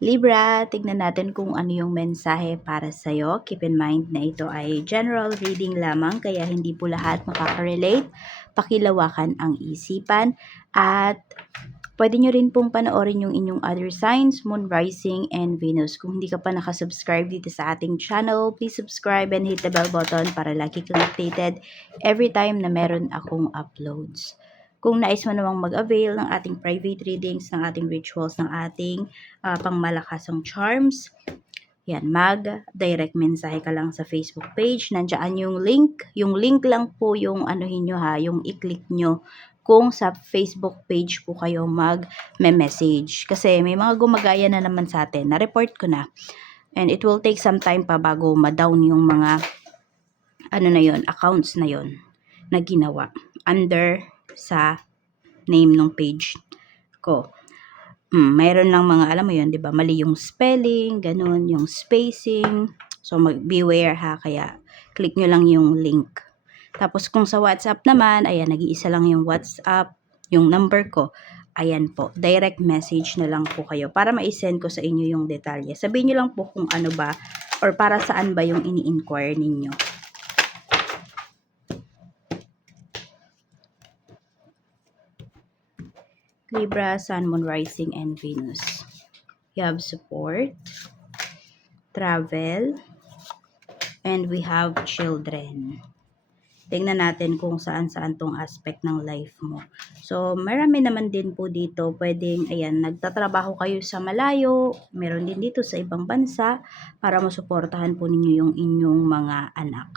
Libra, tignan natin kung ano yung mensahe para sa'yo. Keep in mind na ito ay general reading lamang, kaya hindi po lahat makaka-relate. Pakilawakan ang isipan at pwede nyo rin pong panoorin yung inyong other signs, Moon, Rising, and Venus. Kung hindi ka pa nakasubscribe dito sa ating channel, please subscribe and hit the bell button para lagi kang updated every time na meron akong uploads. Kung nais mo namang mag-avail ng ating private readings, ng ating rituals, ng ating pangmalakasang charms, yan, mag-direct mensahe ka lang sa Facebook page. Nandiyan yung link. Yung link lang po yung anuhin nyo ha, yung i-click nyo kung sa Facebook page po kayo mag-message. Kasi may mga gumagaya na naman sa atin. Na-report ko na. And it will take some time pa bago ma-down yung mga accounts na yon na ginawa under sa name ng page ko. Mayroon lang mga, alam mo yun, 'di ba? Mali yung spelling, ganun, yung spacing. So beware ha, kaya click nyo lang yung link. Tapos kung sa WhatsApp naman, ayan, nag-iisa lang yung WhatsApp, yung number ko. Ayan po, direct message na lang po kayo para ma-send ko sa inyo yung detalye. Sabihin nyo lang po kung ano ba or para saan ba yung ini-inquire ninyo. Libra, Sun, Moon, Rising, and Venus. You have support, travel, and we have children. Tingnan natin kung saan-saan tong aspect ng life mo. So, marami naman din po dito. Pwedeng, ayan, nagtatrabaho kayo sa malayo. Meron din dito sa ibang bansa para masuportahan po ninyo yung inyong mga anak.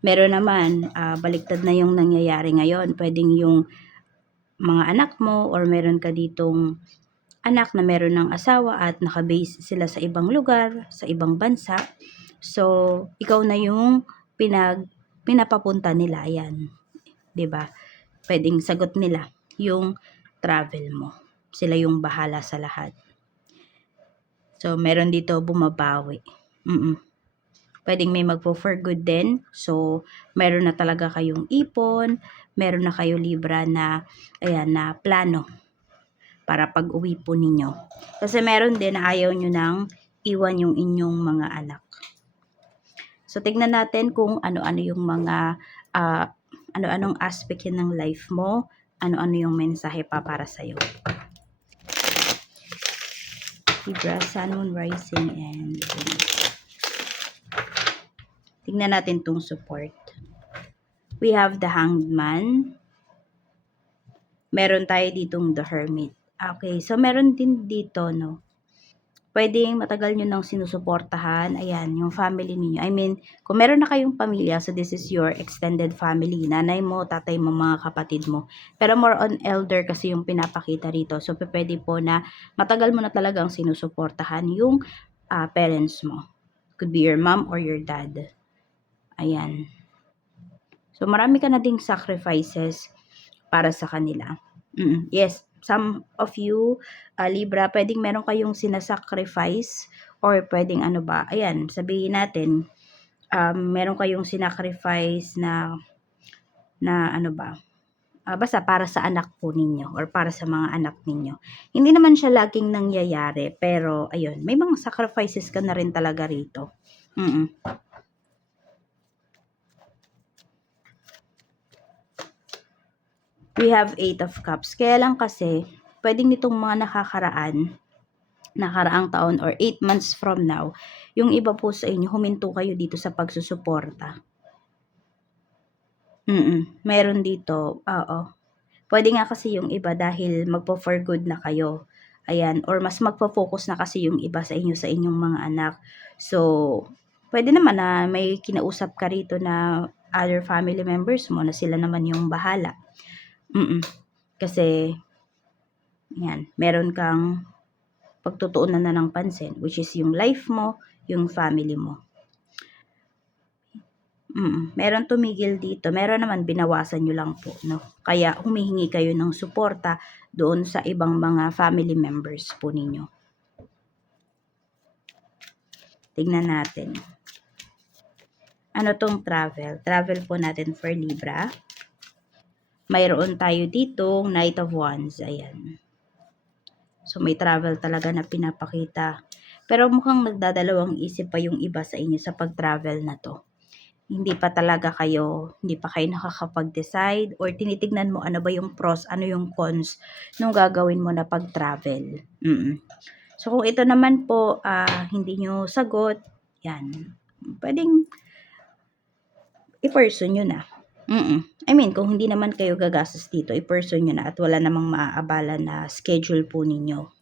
Meron naman, baliktad na yung nangyayari ngayon. Pwedeng yung mga anak mo or meron ka ditong anak na meron ng asawa at nakabase sila sa ibang lugar, sa ibang bansa. So, ikaw na yung pinapapunta nila, yan. 'Di ba? Pwedeng sagot nila yung travel mo. Sila yung bahala sa lahat. So, meron dito bumabawi. Pwedeng may magpo-for good din. So, meron na talaga kayong ipon, meron na kayo Libra na, ayan, na plano para pag-uwi po ninyo. Kasi meron din na ayaw nyo nang iwan yung inyong mga anak. So, tignan natin kung ano-ano yung mga, ano-anong aspect yun ng life mo, ano-ano yung mensahe pa para sa'yo. Libra, Sun, Moon, Rising, and Venus. Tignan natin tong support. We have the Hanged Man. Meron tayo ditong the Hermit. Okay, so meron din dito, no? Pwedeng matagal nyo nang sinusuportahan, ayan, yung family ninyo. I mean, kung meron na kayong pamilya, so this is your extended family, nanay mo, tatay mo, mga kapatid mo. Pero more on elder kasi yung pinapakita rito. So, pwede po na matagal mo na talagang sinusuportahan yung parents mo. Could be your mom or your dad. Ayan. So, marami ka na ding sacrifices para sa kanila. Yes, some of you, Libra, pwedeng meron kayong sinasacrifice or pwedeng ano ba, ayan, sabihin natin, meron kayong sinacrifice na ano ba, basta para sa anak po ninyo or para sa mga anak ninyo. Hindi naman siya laging nangyayari, pero ayun, may mga sacrifices ka na rin talaga rito. We have 8 of Cups. Kaya lang kasi, pwedeng nitong mga nakaraang taon or 8 months from now, yung iba po sa inyo, huminto kayo dito sa pagsusuporta. Meron dito, oo. Pwede nga kasi yung iba dahil magpo-for good na kayo. Ayan, or mas magpo-focus na kasi yung iba sa inyo, sa inyong mga anak. So, pwede naman na may kinausap ka rito na other family members mo na sila naman yung bahala. Kasi, yan, meron kang pagtutuunan na ng pansin, which is yung life mo, yung family mo. Meron tumigil dito, meron naman binawasan nyo lang po, no? Kaya humihingi kayo ng suporta doon sa ibang mga family members po ninyo. Tignan natin. Ano tong travel? Travel po natin for Libra. Mayroon tayo dito, Knight of Wands. Ayan. So, may travel talaga na pinapakita. Pero mukhang nagdadalawang isip pa yung iba sa inyo sa pag-travel na to. Hindi pa kayo nakakapag-decide or tinitignan mo ano ba yung pros, ano yung cons nung gagawin mo na pag-travel. So, kung ito naman po, hindi nyo sagot, yan, pwedeng i-person nyo na. I mean, kung hindi naman kayo gagastos dito, i-person nyo na at wala namang maaabala na schedule po ninyo.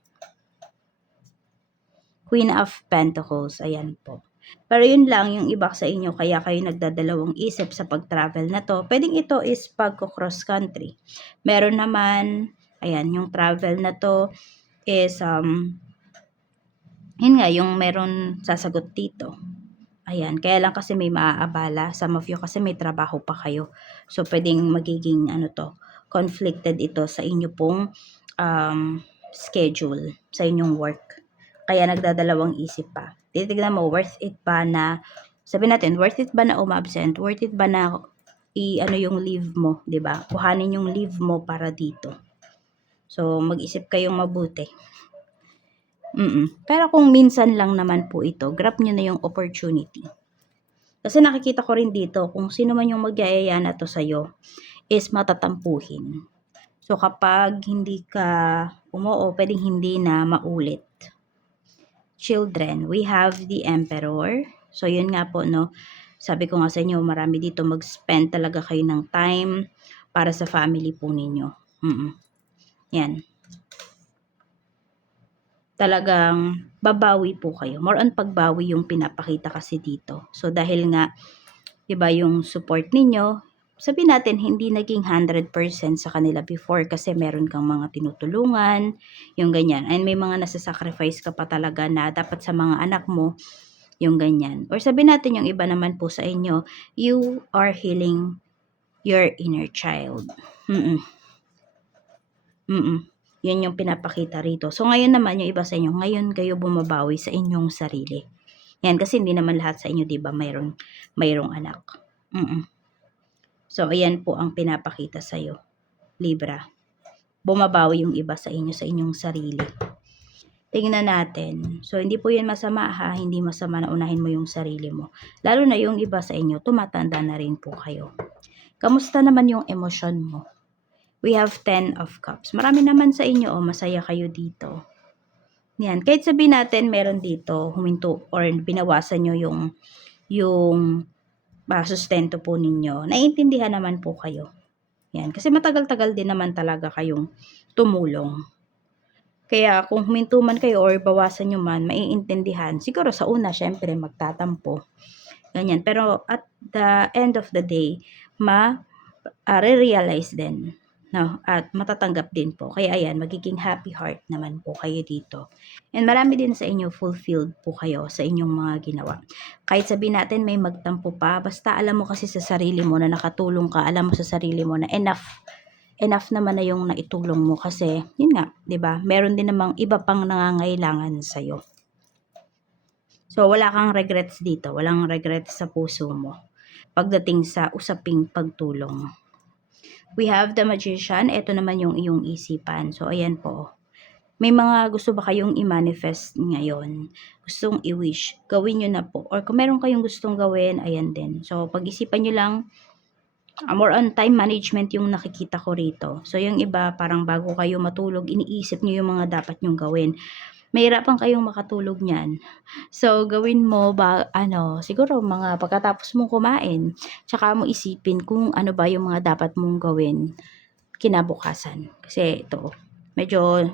Queen of Pentacles, ayan po. Pero yun lang, yung iba sa inyo, kaya kayo nagdadalawang isip sa pag-travel na to. Pwedeng ito is pagko-cross country. Meron naman, ayan, yung travel na to is, yun nga, yung meron sasagot dito. Ayan, kaya lang kasi may maaabala. Some of you kasi may trabaho pa kayo. So, pwedeng magiging, conflicted ito sa inyo pong schedule, sa inyong work. Kaya nagdadalawang isip pa. Titignan mo, worth it ba na, sabihin natin, worth it ba na umabsent? Worth it ba na yung leave mo, 'di ba? Kuhanin yung leave mo para dito. So, mag-isip kayong mabuti. Pero kung minsan lang naman po ito, grab nyo na yung opportunity. Kasi nakikita ko rin dito, kung sino man yung magyayaya na to sa'yo, is matatampuhin. So, kapag hindi ka umuo, pwedeng hindi na maulit. Children, we have the Emperor. So, yun nga po, no? Sabi ko nga sa inyo, marami dito mag-spend talaga kayo ng time para sa family po ninyo. Yan. Talagang babawi po kayo. More on pagbawi yung pinapakita kasi dito. So, dahil nga, diba, yung support ninyo, sabihin natin, hindi naging 100% sa kanila before kasi meron kang mga tinutulungan, yung ganyan. And may mga nasa-sacrifice ka pa talaga na dapat sa mga anak mo, yung ganyan. Or sabihin natin, yung iba naman po sa inyo, you are healing your inner child. Yun yung pinapakita rito. So, ngayon naman, yung iba sa inyo, ngayon kayo bumabawi sa inyong sarili. Yan, kasi hindi naman lahat sa inyo, diba, mayroong anak. So, ayan po ang pinapakita sa'yo, Libra. Bumabawi yung iba sa inyo, sa inyong sarili. Tingnan natin. So, hindi po yun masama ha. Hindi masama na unahin mo yung sarili mo. Lalo na yung iba sa inyo, tumatanda na rin po kayo. Kamusta naman yung emosyon mo? We have 10 of Cups. Marami naman sa inyo, masaya kayo dito. Yan. Kahit sabihin natin, meron dito, huminto or binawasan nyo yung sustento po ninyo. Naiintindihan naman po kayo. Yan. Kasi matagal-tagal din naman talaga kayong tumulong. Kaya kung huminto man kayo or bawasan nyo man, maiintindihan. Siguro sa una, syempre, magtatampo. Ganyan. Pero at the end of the day, re-realize din. No? At matatanggap din po. Kaya ayan, magiging happy heart naman po kayo dito. And marami din sa inyo fulfilled po kayo sa inyong mga ginawa. Kahit sabihin natin may magtampo pa, basta alam mo kasi sa sarili mo na nakatulong ka, alam mo sa sarili mo na enough naman na yung naitulong mo kasi, yun nga, 'di ba? Meron din namang iba pang nangangailangan sa iyo. So, wala kang regrets dito. Walang regrets sa puso mo pagdating sa usaping pagtulong. We have the Magician. Ito naman yung iyong isipan. So, ayan po. May mga gusto ba kayong i-manifest ngayon? Gustong i-wish? Gawin nyo na po. Or kung meron kayong gustong gawin, ayan din. So, pag-isipan nyo lang, more on time management yung nakikita ko rito. So, yung iba, parang bago kayo matulog, iniisip nyo yung mga dapat nyong gawin. Mahirapan kayong makatulog niyan. So, gawin mo siguro mga pagkatapos mong kumain, tsaka mo isipin kung ano ba yung mga dapat mong gawin kinabukasan. Kasi ito, medyo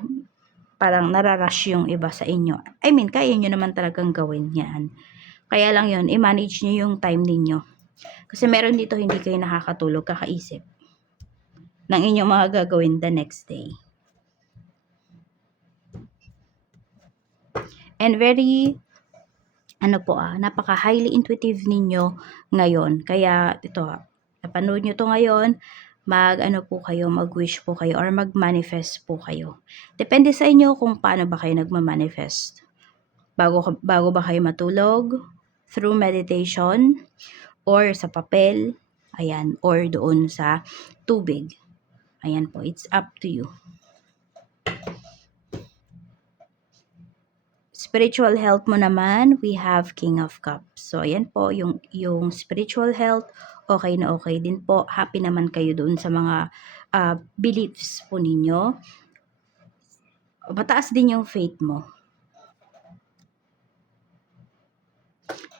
parang nararush yung iba sa inyo. I mean, kaya nyo naman talagang gawin yan. Kaya lang yun, i-manage nyo yung time ninyo. Kasi meron dito hindi kayo nakakatulog, kakaisip ng inyong mga gagawin the next day. And very, napaka highly intuitive ninyo ngayon. Kaya ito, napanood nyo to ngayon, mag-wish po kayo or mag-manifest po kayo. Depende sa inyo kung paano ba kayo nagma-manifest. Bago ba kayo matulog, through meditation, or sa papel, ayan, or doon sa tubig. Ayan po, it's up to you. spiritual health mo naman, we have King of Cups. So, ayan po, yung spiritual health, okay na okay din po. Happy naman kayo doon sa mga beliefs po ninyo. Mataas din yung faith mo.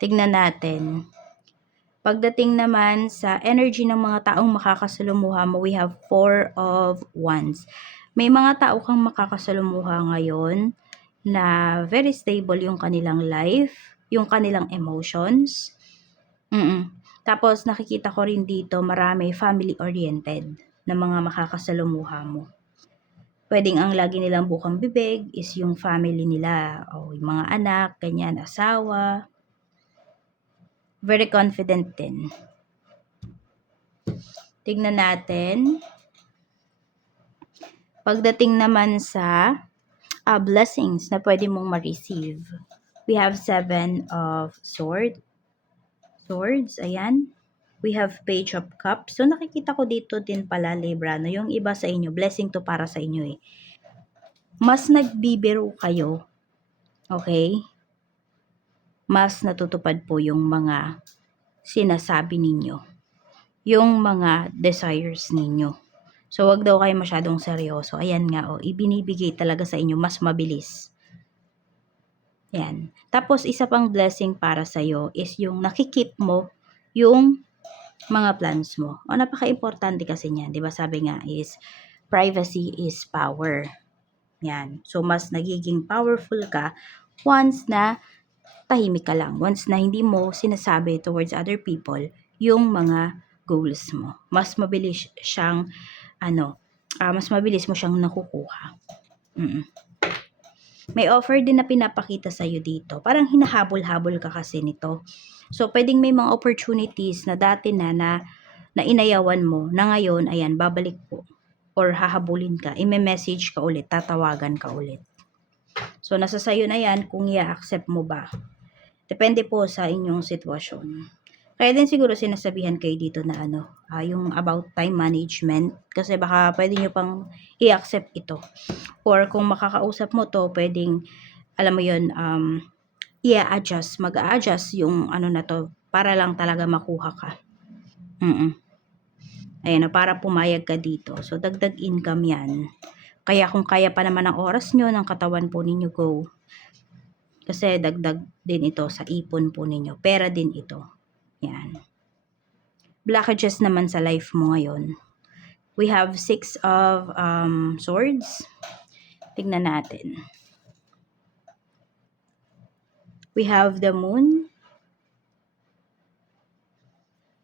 Tignan natin. Pagdating naman sa energy ng mga taong makakasalumuha mo, we have Four of Wands. May mga tao kang makakasalumuha ngayon na very stable yung kanilang life, yung kanilang emotions. Tapos nakikita ko rin dito marami family-oriented na mga makakasalumuha mo. Pwedeng ang lagi nilang bukang bibig is yung family nila o yung mga anak, ganyan, asawa. Very confident din. Tignan natin. Pagdating naman sa blessings na pwede mong ma-receive. We have Seven of Swords. Ayan. We have Page of Cups. So, nakikita ko dito din pala, Libra, no? Yung iba sa inyo, blessing to para sa inyo eh. Mas nagbibiro kayo. Okay? Mas natutupad po yung mga sinasabi ninyo. Yung mga desires ninyo. So, wag daw kayo masyadong seryoso. Ayan nga, ibinibigay talaga sa inyo mas mabilis. Yan. Tapos, isa pang blessing para sa'yo is yung nakikip mo yung mga plans mo. Napaka-importante kasi niyan. Diba sabi nga is, privacy is power. Yan. So, mas nagiging powerful ka once na tahimik ka lang. Once na hindi mo sinasabi towards other people yung mga goals mo. Mas mabilis siyang, mas mabilis mo siyang nakukuha. May offer din na pinapakita sa'yo dito. Parang hinahabol-habol ka kasi nito. So, pwedeng may mga opportunities na dati na inayawan mo, na ngayon, ayan, babalik po. Or hahabulin ka, i-message ka ulit, tatawagan ka ulit. So, nasa sayo na yan kung i-accept mo ba. Depende po sa inyong sitwasyon. Kaya din siguro sinasabihan kayo dito na yung about time management. Kasi baka pwede nyo pang i-accept ito. Or kung makakausap mo to, pwedeng, alam mo yun, i-adjust, mag-a-adjust yung na to, para lang talaga makuha ka. Ayan, para pumayag ka dito. So, dagdag income yan. Kaya kung kaya pa naman ang oras nyo, ng katawan po ninyo, go. Kasi dagdag din ito sa ipon po ninyo. Pera din ito. Yan. Blockages naman sa life mo ngayon. We have Six of Swords. Tignan natin. We have the Moon.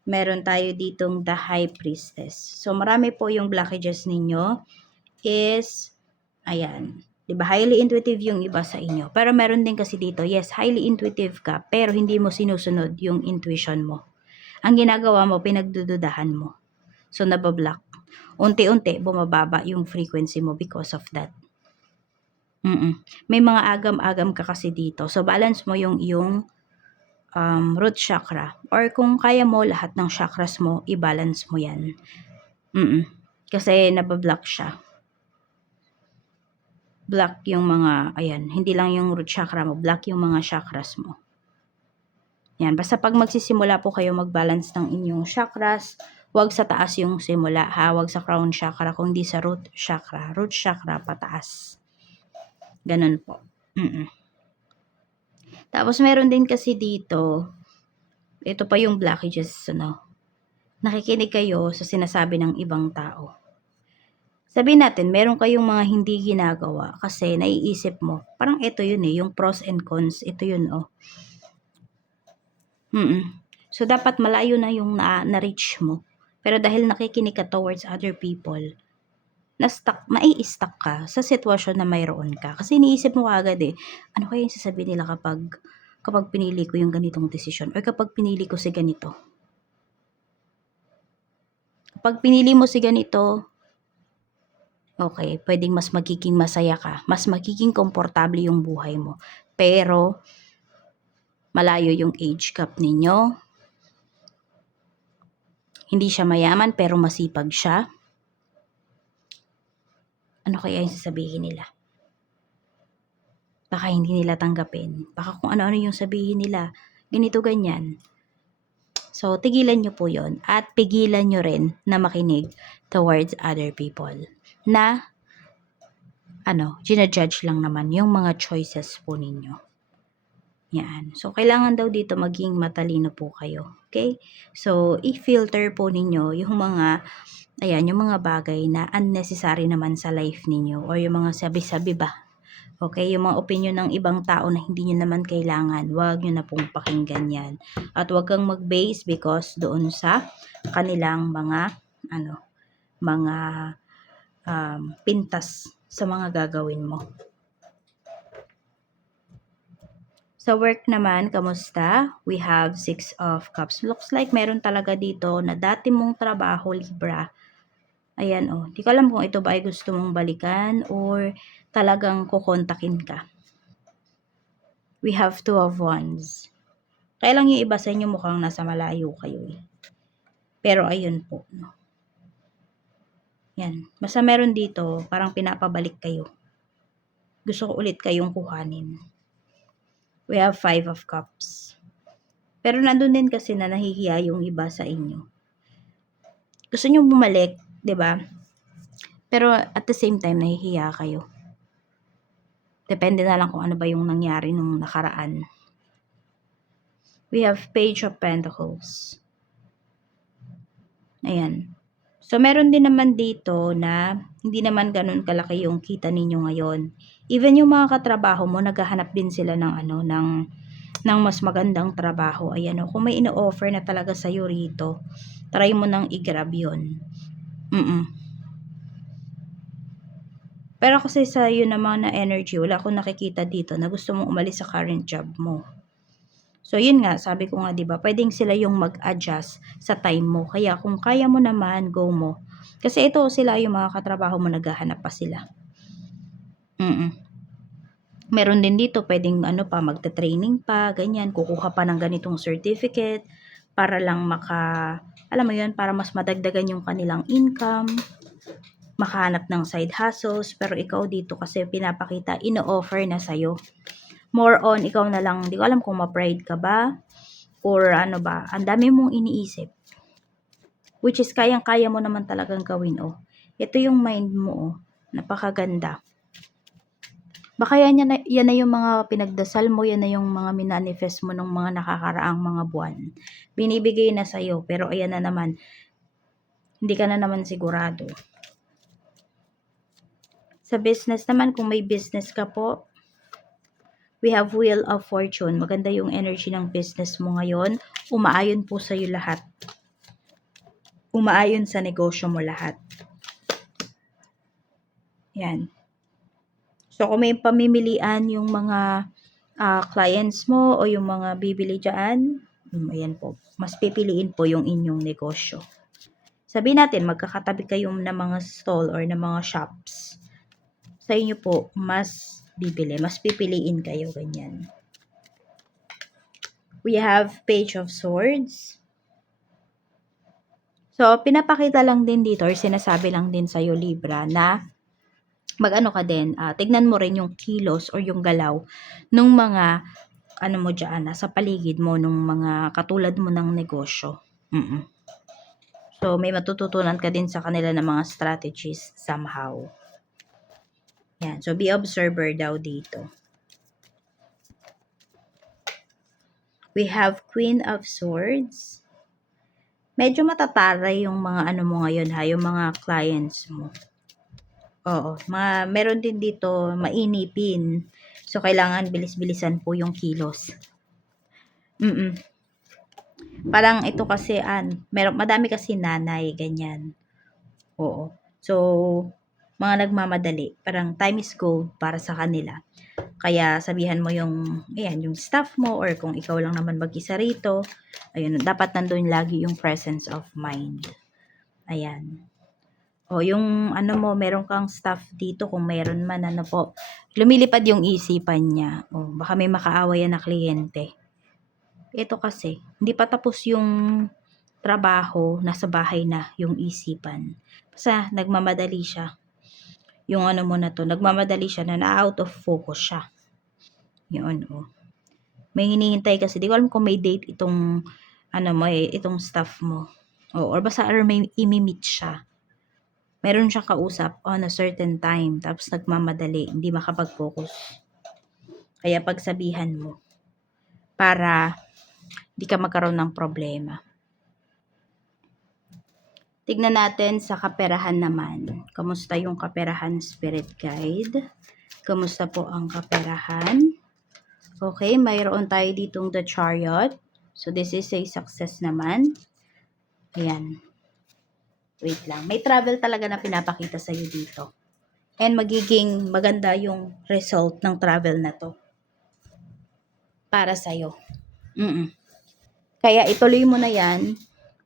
Meron tayo ditong the High Priestess. So, marami po yung blockages ninyo is, ayan, diba, highly intuitive yung iba sa inyo. Pero meron din kasi dito, yes, highly intuitive ka, pero hindi mo sinusunod yung intuition mo. Ang ginagawa mo, pinagdududahan mo. So, nabablock. Unti-unti, bumababa yung frequency mo because of that. May mga agam-agam ka kasi dito. So, balance mo yung root chakra. Or kung kaya mo, lahat ng chakras mo, i-balance mo yan. Kasi nabablock siya. Block yung mga, ayan, hindi lang yung root chakra mo, block yung mga chakras mo. Yan, basta pag magsisimula po kayo mag-balance ng inyong chakras, wag sa taas yung simula, ha? Wag sa crown chakra, kundi sa root chakra. Root chakra pataas. Ganun po. Tapos meron din kasi dito, ito pa yung blockages, nakikinig kayo sa sinasabi ng ibang tao. Sabihin natin, meron kayong mga hindi ginagawa kasi naiisip mo, parang ito yun yung pros and cons, ito yun So, dapat malayo na yung na-reach mo. Pero dahil nakikinig ka towards other people, mai-stuck ka sa sitwasyon na mayroon ka. Kasi iniisip mo agad ano kaya yung sasabihin nila kapag pinili ko yung ganitong desisyon or kapag pinili ko si ganito. Kapag pinili mo si ganito, okay, pwedeng mas magiging masaya ka, mas magiging komportable yung buhay mo. Pero, malayo yung age gap ninyo. Hindi siya mayaman pero masipag siya. Ano kaya yung sasabihin nila? Baka hindi nila tanggapin. Baka kung ano-ano yung sabihin nila. Ganito, ganyan. So, tigilan nyo po yon at pigilan nyo rin na makinig towards other people na ginajudge lang naman yung mga choices po ninyo. Yan. So, kailangan daw dito maging matalino po kayo. Okay? So, i-filter po ninyo yung mga, yung mga bagay na unnecessary naman sa life ninyo or yung mga sabi-sabi ba. Okay? Yung mga opinion ng ibang tao na hindi nyo naman kailangan, wag nyo na pong pakinggan yan. At wag kang mag-base because doon sa kanilang mga pintas sa mga gagawin mo. Sa work naman, kamusta? We have 6 of Cups. Looks like meron talaga dito na dati mong trabaho, Libra. Ayan, di ko alam kung ito ba ay gusto mong balikan or talagang kukontakin ka. We have 2 of Wands. Kaya lang yung iba sa inyo mukhang nasa malayo kayo eh. Pero ayun po, no? Yan. Basta meron dito, parang pinapabalik kayo. Gusto ko ulit kayong kuhanin. We have 5 of Cups. Pero nandun din kasi na nahihiya yung iba sa inyo. Gusto nyo bumalik, 'di ba? Pero at the same time, nahihiya kayo. Depende na lang kung ano ba yung nangyari nung nakaraan. We have Page of Pentacles. Ayan. So, meron din naman dito na hindi naman ganun kalaki yung kita ninyo ngayon. Even yung mga katrabaho mo, naghahanap din sila ng mas magandang trabaho. Ayan, kung may ino-offer na talaga sa'yo rito, try mo nang i-grab yun. Pero kasi sa yun naman na energy, wala akong nakikita dito na gusto mong umalis sa current job mo. So, yun nga, sabi ko nga, diba, pwedeng sila yung mag-adjust sa time mo. Kaya, kung kaya mo naman, go mo. Kasi ito, sila yung mga katrabaho mo, naghahanap pa sila. Meron din dito, pwedeng magte-training pa, ganyan, kukuha pa ng ganitong certificate, para lang alam mo yun, para mas madagdagan yung kanilang income, makahanap ng side hustles, pero ikaw dito kasi pinapakita, ino-offer na sa'yo. More on, ikaw na lang, di ko alam kung ma-pride ka ba, or ano ba, ang dami mong iniisip. Which is, kayang-kaya mo naman talagang gawin, Ito yung mind mo, napakaganda. Baka yan na yung mga pinagdasal mo, yan na yung mga minanifest mo ng mga nakakaraang mga buwan. Binibigay na sa'yo, pero ayan na naman, hindi ka na naman sigurado. Sa business naman, kung may business ka po, we have Wheel of Fortune. Maganda yung energy ng business mo ngayon. Umaayon po sa'yo lahat. Umaayon sa negosyo mo lahat. Yan. So, kung may pamimilian yung mga clients mo o yung mga bibili dyan, ayan po, mas pipiliin po yung inyong negosyo. Sabihin natin, magkakatabi kayo ng mga stall or ng mga shops. Sa inyo po, mas bibili, mas pipiliin kayo, ganyan. We have Page of Swords. So, pinapakita lang din dito or sinasabi lang din sa'yo, Libra, na mag-ano ka din, tignan mo rin yung kilos or yung galaw nung mga mo dyan, sa paligid mo, nung mga katulad mo ng negosyo. So, may matututunan ka din sa kanila ng mga strategies somehow. Yan. So, be observer daw dito. We have Queen of Swords. Medyo matataray yung mga mo ngayon yung mga clients mo. Oo. Meron din dito mainipin. So, kailangan bilis-bilisan po yung kilos. Parang ito kasi, madami kasi nanay, ganyan. Oo. So, mga nagmamadali. Parang time is gold para sa kanila. Kaya sabihan mo yung staff mo or kung ikaw lang naman mag-isa rito, ayun, dapat nandun lagi yung presence of mind. Ayan. O yung mo, meron kang staff dito, kung meron man, lumilipad yung isipan niya. O baka may makaawa yan na kliyente. Ito kasi, hindi pa tapos yung trabaho, nasa bahay na yung isipan. Basta nagmamadali siya. Yung mo na to, nagmamadali siya na out of focus siya. Yun, oh. May hinihintay kasi. Di ko alam kung may date itong, itong staff mo. O, or basta may imi-meet siya. Meron siyang kausap on a certain time. Tapos nagmamadali. Hindi makapag-focus. Kaya pagsabihan mo. Para di ka magkaroon ng problema. Tignan natin sa kaperahan naman. Kamusta yung kaperahan, Spirit Guide? Kamusta po ang kaperahan? Okay, mayroon tayo ditong the Chariot. So, this is a success naman. Ayan. Wait lang. May travel talaga na pinapakita sa'yo dito. And magiging maganda yung result ng travel na to. Para sa'yo. Kaya ituloy mo na yan,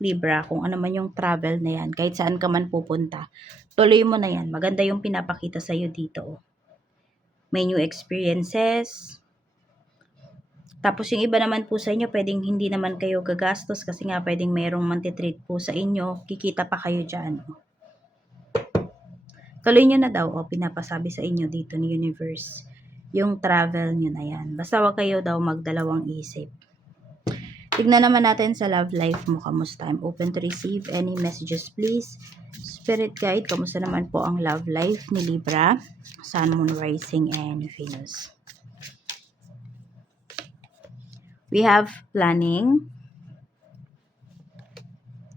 Libra, kung ano man yung travel na yan, kahit saan ka man pupunta, tuloy mo na yan. Maganda yung pinapakita sa'yo dito. May new experiences. Tapos yung iba naman po sa inyo, pwedeng hindi naman kayo gagastos kasi nga pwedeng mayroong mantitreat po sa inyo. Kikita pa kayo dyan. Tuloy nyo na daw, pinapasabi sa inyo dito ni Universe. Yung travel nyo na yan. Basta wag kayo daw magdalawang isip. Tignan naman natin sa love life mo, kamusta? I'm open to receive any messages, please. Spirit Guide, kamusta naman po ang love life ni Libra, Sun, Moon, Rising, and Venus? We have planning.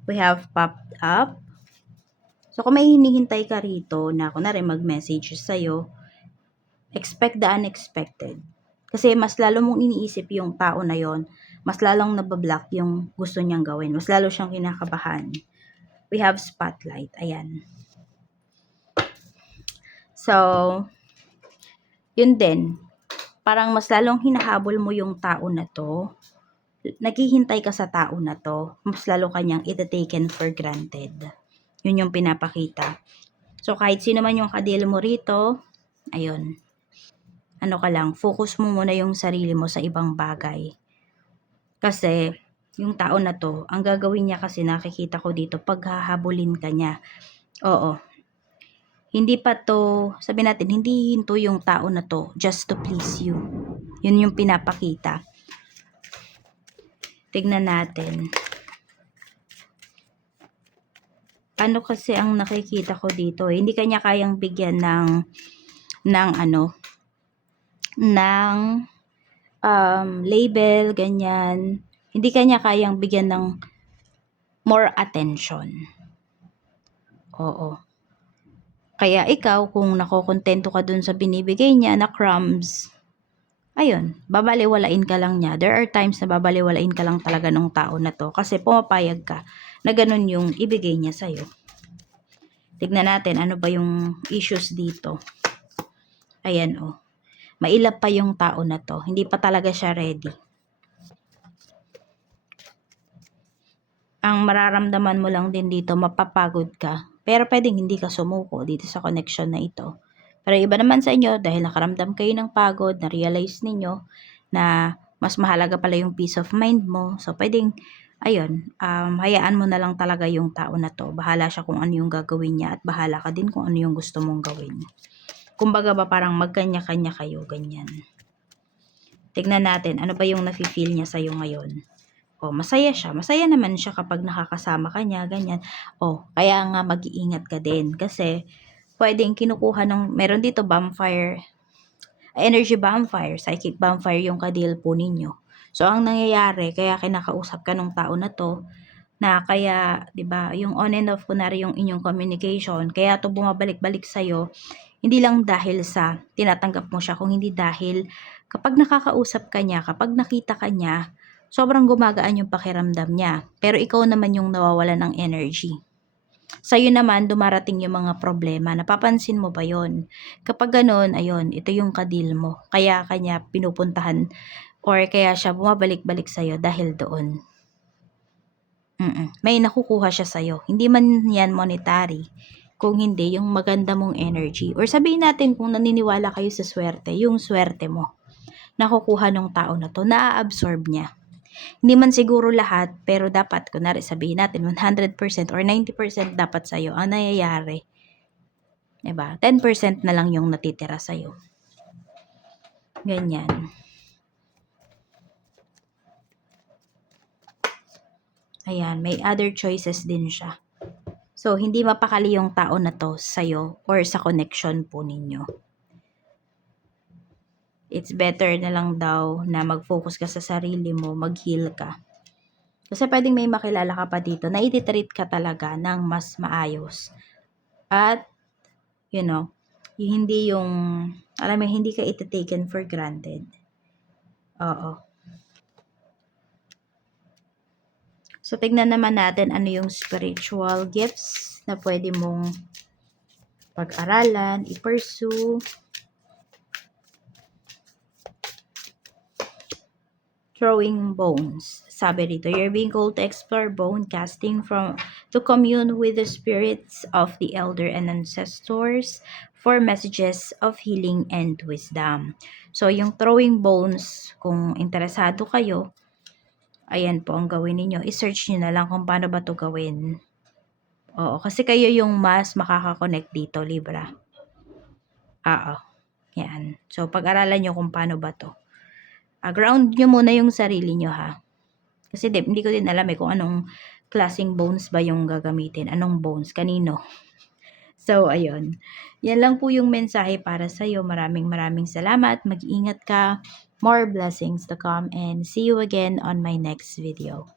We have popped up. So, kung may hinihintay ka rito na kunwari mag-message sa'yo, expect the unexpected. Kasi mas lalo mong iniisip yung tao na yon, mas lalong nabablock yung gusto niyang gawin. Mas lalo siyang kinakabahan. We have spotlight. Ayan. So, yun din. Parang mas lalong hinahabol mo yung tao na to. Naghihintay ka sa tao na to. Mas lalo kanyang ita-taken for granted. Yun yung pinapakita. So, kahit sino man yung kadil mo rito, ayun. Ano ka lang, focus mo muna yung sarili mo sa ibang bagay. Kasi, yung tao na to, ang gagawin niya kasi nakikita ko dito, paghahabulin ka niya. Oo. Hindi pa to, sabi natin, hindi hinto yung tao na to just to please you. Yun yung pinapakita. Tignan natin. Ano kasi ang nakikita ko dito, hindi kanya kayang bigyan ng label, ganyan. Hindi kanya kayang bigyan ng more attention. Oo. Kaya ikaw, kung nakokontento ka dun sa binibigay niya na crumbs, ayun, babaliwalain ka lang niya. There are times na babaliwalain ka lang talaga ng tao na to kasi pumapayag ka na ganun yung ibigay niya sa'yo. Tignan natin, ano ba yung issues dito. Ayan, mailap pa yung tao na to. Hindi pa talaga siya ready. Ang mararamdaman mo lang din dito, mapapagod ka. Pero pwedeng hindi ka sumuko dito sa connection na ito. Pero iba naman sa inyo, dahil nakaramdam kayo ng pagod, na-realize ninyo na mas mahalaga pala yung peace of mind mo. So, pwedeng, ayun, hayaan mo na lang talaga yung tao na to. Bahala siya kung ano yung gagawin niya at bahala ka din kung ano yung gusto mong gawin. Kumbaga ba parang magkanya-kanya kayo, ganyan. Tignan natin, ano ba yung nafe-feel niya sa'yo ngayon? Masaya siya. Masaya naman siya kapag nakakasama ka niya, ganyan. Kaya nga mag-iingat ka din. Kasi, pwedeng kinukuha meron dito vampire, energy vampire, psychic vampire yung kadil po ninyo. So, ang nangyayari, kaya kinakausap ka ng tao na to, na kaya, 'di ba, yung on and off kunwari yung inyong communication, kaya to bumabalik-balik sa hindi lang dahil sa tinatanggap mo siya, kung hindi dahil kapag nakakausap ka niya, kapag nakita ka niya, sobrang gumagaan yung pakiramdam niya. Pero ikaw naman yung nawawalan ng energy. Sa'yo naman, dumarating yung mga problema. Napapansin mo ba yon? Kapag ganun, ayun, ito yung kadil mo. Kaya kanya pinupuntahan or kaya siya bumabalik-balik sa'yo dahil doon. May nakukuha siya sa'yo. Hindi man yan monetary. Kung hindi, yung maganda mong energy. Or sabihin natin kung naniniwala kayo sa swerte, yung swerte mo. Nakukuha ng tao na to, na-absorb niya. Hindi man siguro lahat, pero dapat, kunwari sabihin natin, 100% or 90% dapat sa'yo ang nangyayari. Diba? 10% na lang yung natitira sa'yo. Ganyan. Ayan, may other choices din siya. So, hindi mapakali yung tao na to sa'yo or sa connection po ninyo. It's better na lang daw na mag-focus ka sa sarili mo, mag-heal ka. Kasi pwedeng may makilala ka pa dito na iti-treat ka talaga ng mas maayos. At, hindi yung, alam mo, hindi ka iti-taken for granted. Oo. So, tignan naman natin ano yung spiritual gifts na pwede mong pag-aralan, i-pursue. Throwing bones. Sabi dito, you're being called to explore bone casting to commune with the spirits of the elder and ancestors for messages of healing and wisdom. So, yung throwing bones, kung interesado kayo, ayan po ang gawin ninyo. I-search nyo na lang kung paano ba to gawin. Oo, kasi kayo yung mas makakakonect dito, Libra. Oo. Yan. So, pag-aralan nyo kung paano ba to. Ground nyo muna yung sarili nyo, ha. Kasi hindi ko din alam kung anong klaseng bones ba yung gagamitin. Anong bones? Kanino? So, ayun. Yan lang po yung mensahe para sa'yo. Maraming salamat. Mag-iingat ka. More blessings to come and see you again on my next video.